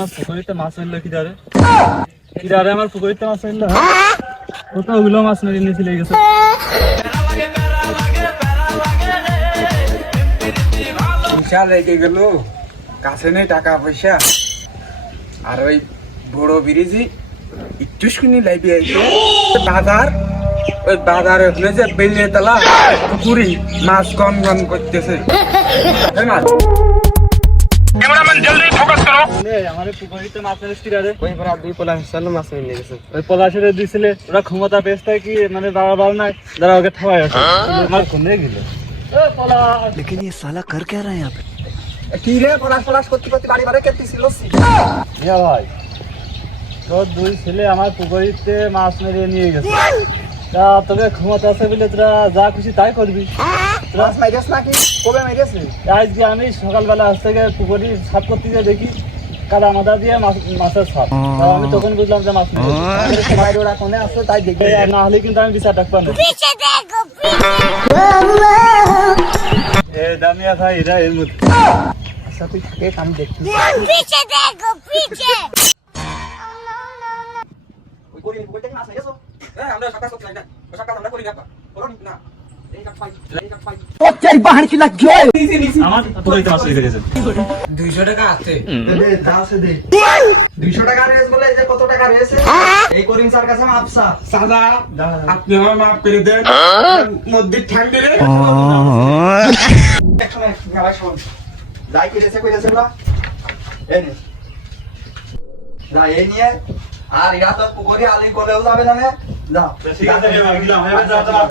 আমার পুকুরিতে মাছ হইলো কি দারে আমার পুকুরিতে মাছ হইলো কতগুলো মাছ মেরে নিয়ে চলে গেছে। বিশাল রেখে গেল, কাছে নেই টাকা পয়সা, আর ওই বড় ব্রিজি একটু শুনি লাইবে বাজার, ওই বাজারে ওখানে যে বেলিয়ে তলা পুকুরি মাছ গন গন করতেছে। আমার পুকুরিতে মাছ মেরেছি দারে ওই পর দুই পলাশ সালে মাছ নিয়ে গেছে। ওই পলাশের দিয়েছিলে ওরা ক্ষমতা পেয়েছে কি মানে দাঁড়া বাল নাই দাঁড়া ওকে ঠাওয়াই আছে আমার কোনে গেল। लेकिन ये साला कर क्या रहा है यहाँ पे? কি রে পলাশ পলাশ করতে করতে বাড়ি বাড়ি কেটেছিল। ইয়া ভাই তোর দুই ছেলে আমার পুকুরিতে মাছ মেরে নিয়ে গেছে, তা তোকে ক্ষমতা আছে বলে তোরা যা খুশি তাই করবি। মাছ মাইরেছ নাকি? কবে মাইরেছে? আজকে আমি সকালবেলা আজ থেকে পুকুরি সাফ করতে গিয়ে দেখি কাদা মাদা দিয়ে মাছের সাপ। আমি তখন বুঝলাম যে মাছ সবাই ওরা কোনে আছে তাই দেখবে, আর না হলে কিন্তু আমি বিচার ডাকবো না। এ দামিয়া ভাই এরা এর মধ্যে আচ্ছা তুই এক আমি দেখছি। पीछे देखो पीछे ওই করি পুকুর থেকে মাছ মাইরেছো? হ্যাঁ আমরা সকাল করতে যাই না, ওই সকাল আমরা করি না করো না এই কাট ফাই ओ तेरी बहन की लग गया। আমার পুকুরিতে মাছ লেগে গেছে। 200 টাকা আছে। दे दाव से दे। 200 টাকা রেস বলে এই যে কত টাকা রেস? এই করিম স্যার কাছে মাপসা সাদা আপনি আমার মাপ করে দেন মধ্যে ঠান্ডে রে। একশো মেলা শোন যাই করেছে না এই নে যা এই নিয়ে, আর ইয়া তো পুকুরে আলি গলেও যাবে না। যা ঠিক আছে আমি গেলাম, আমি যাও তো মাছ